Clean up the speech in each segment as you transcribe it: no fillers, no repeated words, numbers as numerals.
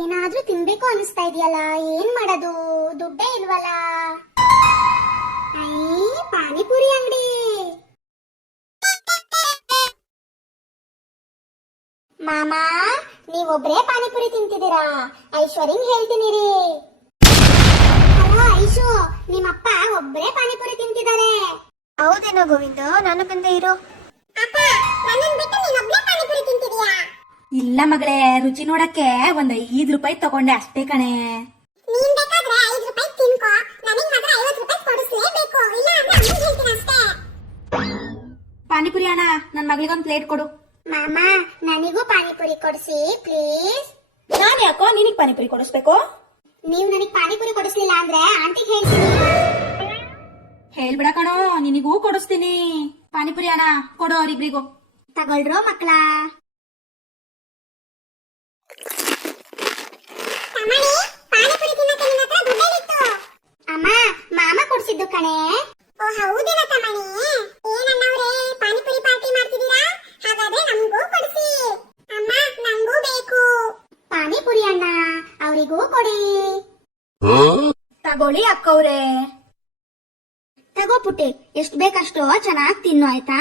ಏನಾದ್ರೂ ತಿನ್ಬೇಕು ಅನಿಸ್ತಾ ಇದೆಯಲ್ಲ, ಏನ್ ಮಾಡೋದು? ದುಡ್ಡೇ ಇಲ್ವಲ್ಲ. ಪಾನಿಪುರಿ ಅಂಗಡಿ. ಮಾಮಾ, ನೀವೊಬ್ರೇ ಪಾನಿಪುರಿ ತಿಂತಿದ್ದೀರಾ? ಐಶ್ವರ್ಯಂಗ್ ಹೇಳ್ತೀನಿ ರೀ. ಹಲೋ ಐಶು, ನಿಮ್ಮಪ್ಪ ಒಬ್ರೇ ಪಾನಿಪುರಿ ತಿಂತಿದ್ದಾರೆ. ಹೌದೇನೋ ಗೋವಿಂದ, ನಾನು ಬಂದೆ ಇರೋ. ಇಲ್ಲ ಮಗಳೇ, ರುಚಿ ನೋಡಕ್ಕೆ ಒಂದ್ 5 ರೂಪಾಯಿ ತಗೊಂಡೆ ಅಷ್ಟೇ ಕಣೆ. ಪಾನಿಪುರಿ ಅಣ್ಣ, ನನ್ ಮಗಳಿಗೊಂದ್ ಪ್ಲೇಟ್ ಕೊಡು. ಮಾಮ, ನನಗೂ ಪಾನಿಪುರಿ ಕೊಡಿಸಿ ಪ್ಲೀಸ್. ನಾನ್ ಯಾಕೋ ನಿನಗ್ ಪಾನಿಪುರಿ ಕೊಡಿಸ್ಬೇಕು? ನೀವ್ ನನಗ್ ಪಾನಿಪುರಿ ಕೊಡಿಸ್ಲಿಲ್ಲ ಅಂದ್ರೆ ಆಂಟಿಗೆ ಹೇಳ್ತೀನಿ. ಹೇಳ್ಬಿಡ ಕಣೋ, ನಿನಗೂ ಕೊಡಿಸ್ತೀನಿ. ಪಾನಿಪುರಿ ಅಣ್ಣ ಕೊಡು ಅವ್ರಿಬ್ರಿಗೂ. ತಗೊಳ್ರೋ ಮಕ್ಕಳ. ಅಮ್ಮ, ಮಾಮ ಕೊಡ್ಸಿದ್ದು ಕಣೆ. ಓ ಹೌದೇನ ತಮ್ಮಣಿ? ಏನನ್ನವ್ರೆ, ಪಾನಿಪುರಿ ಪಾರ್ಟಿ ಮಾಡ್ತಿದ್ದೀರಾ? ಹಾಗಾದ್ರೆ ನಮಗೂ ಕೊಡಿಸಿ. ಅಮ್ಮ, ನಂಗೂ ಬೇಕು ಪಾನಿಪುರಿ ಅಣ್ಣ, ಅವರಿಗೂ ಕೊಡಿ. ತಗೊಳ್ಳಿ ಅಕ್ಕವ್ರೆ. ತಗೋ ಪುಟ್ಟಿ, ಎಷ್ಟು ಬೇಕಷ್ಟೋ ಚೆನ್ನಾಗಿ ತಿನ್ನು, ಆಯ್ತಾ?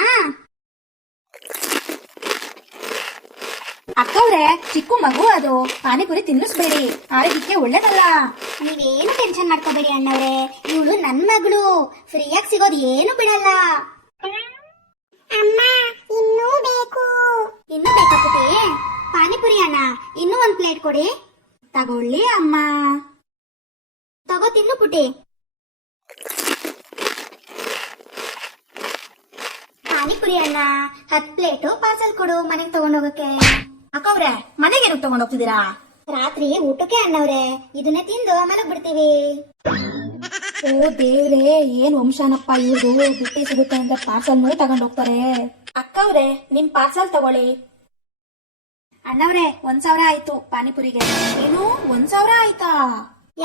ಅಕ್ಕವ್ರೆ, ಚಿಕ್ಕ ಮಗು ಅದು, ಪಾನಿಪುರಿ ತಿನ್ನಿಸ್ಬೇಡಿ, ಆರೋಗ್ಯಕ್ಕೆ ಒಳ್ಳೇದಲ್ಲ. ನೀವೇನು ಟೆನ್ಷನ್ ಮಾಡ್ಕೋಬೇಡಿ ಅಣ್ಣವ್ರೆ, ಇವಳು ನನ್ ಮಗಳು, ಫ್ರೀಯಾಗಿ ಸಿಗೋದು ಏನು ಬಿಡಲ್ಲ. ಅಮ್ಮ, ಇನ್ನೂ ಬೇಕು. ಇನ್ನೂ ಬೇಕಾ ಪುಟ್ಟಿ? ಪಾನಿಪುರಿ ಅಣ್ಣ, ಇನ್ನೂ ಒಂದ್ ಪ್ಲೇಟ್ ಕೊಡಿ. ತಗೊಳ್ಳಿ ಅಮ್ಮ. ತಗೋ ತಿನ್ನು ಪುಟ್ಟಿ. ಪಾನಿಪುರಿ ಅಣ್ಣ, 10 ಪ್ಲೇಟು ಪಾರ್ಸಲ್ ಕೊಡು, ಮನೆಗೆ ತಗೊಂಡೋಗಕ್ಕೆ. ಅಕ್ಕವ್ರೆ, ಮನೆಗೇನು ತಗೊಂಡ್ ಹೋಗ್ತಿದ್ದೀರಾ? ರಾತ್ರಿ ಊಟಕ್ಕೆ ಅಣ್ಣವ್ರೆ, ಇದನ್ನೇ ತಿಂದು ಮಲಗ್ ಬಿಡ್ತೀವಿ. ಓ ದೇವ್ರೆ, ಏನ್ ವಂಶನಪ್ಪ ಇವ್ರು, ಬಿಟ್ಟಿ ಸಿಗುತ್ತೆ ಅಂತ ಪಾರ್ಸಲ್ ತಗೊಂಡ್ ಹೋಗ್ತಾರೆ. ಅಕ್ಕವ್ರೆ, ನಿಮ್ ಪಾರ್ಸಲ್ ತಗೊಳ್ಳಿ. ಅಣ್ಣವ್ರೆ, 1,000 ಆಯ್ತು ಪಾನಿಪುರಿಗೆ. ಏನು 1,000 ಆಯ್ತಾ?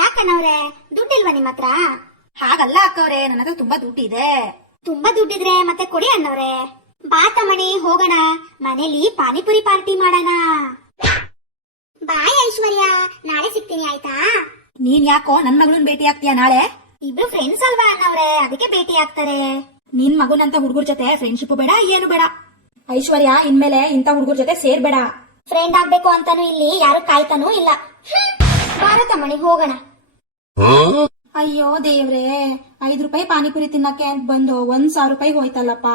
ಯಾಕಣ್ಣವ್ರೆ, ದುಡ್ಡಿಲ್ವಾ ನಿಮ್ ಹತ್ರ? ಹಾಗಲ್ಲ ಅಕ್ಕವ್ರೆ, ನನ್ನ ಹತ್ರ ತುಂಬಾ ದುಡ್ಡಿದೆ. ತುಂಬಾ ದುಡ್ಡಿದ್ರೆ ಮತ್ತೆ ಕೊಡಿ ಅಣ್ಣವ್ರೆ. ಬಾ ತಮ್ಮಣಿ, ಹೋಗೋಣ, ಮನೇಲಿ ಪಾನಿಪುರಿ ಪಾರ್ಟಿ ಮಾಡೋಣ. ಬಾಯ್ ಐಶ್ವರ್ಯ, ನಾಳೆ ಸಿಗ್ತೀನಿ ಆಯ್ತಾ? ನೀನ್ ಯಾಕೋ ನನ್ ಮಗಳನ್ ಭೇಟಿ ಆಗ್ತೀಯಾ ನಾಳೆ? ಇಬ್ರು ಫ್ರೆಂಡ್ಸ್ ಅಲ್ವಾ ಅಣ್ಣವ್ರೆ, ಅದಕ್ಕೆ ಭೇಟಿ ಆಗ್ತಾರೆ. ನಿನ್ ಮಗನಂತ ಹುಡುಗರ ಜೊತೆ ಫ್ರೆಂಡ್ಶಿಪ್ ಬೇಡ, ಏನು ಬೇಡ. ಐಶ್ವರ್ಯ, ಇನ್ಮೇಲೆ ಇಂತ ಹುಡುಗರ ಜೊತೆ ಸೇರ್ಬೇಡ. ಫ್ರೆಂಡ್ ಆಗ್ಬೇಕು ಅಂತಾನು ಇಲ್ಲಿ ಯಾರು ಕಾಯ್ತಾನೂ ಇಲ್ಲ. ಬಾರ ತಮ್ಮಣಿ, ಹೋಗೋಣ. ಅಯ್ಯೋ ದೇವ್ರೆ, 5 ರೂಪಾಯಿ ಪಾನಿಪುರಿ ತಿನ್ನಕ್ಕೆ ಅಂತ ಬಂದು 1,000 ರೂಪಾಯಿಗೆ ಹೋಯ್ತಲ್ಲಪ್ಪ.